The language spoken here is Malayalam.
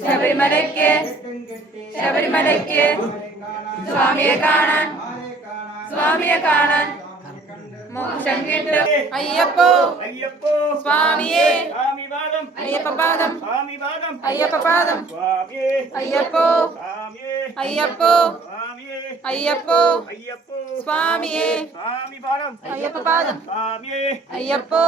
ശബരിമലയ്ക്ക് ശബരിമലയ്ക്ക് സ്വാമിയെ കാണാൻ മോക്ഷം കിട്ടും. അയ്യപ്പോ സ്വാമിയെ അയ്യപ്പ പാദം അയ്യപ്പ പാദം അയ്യപ്പോ അയ്യപ്പോ അയ്യപ്പോ സ്വാമിയെ അയ്യപ്പ പാദം അയ്യപ്പോ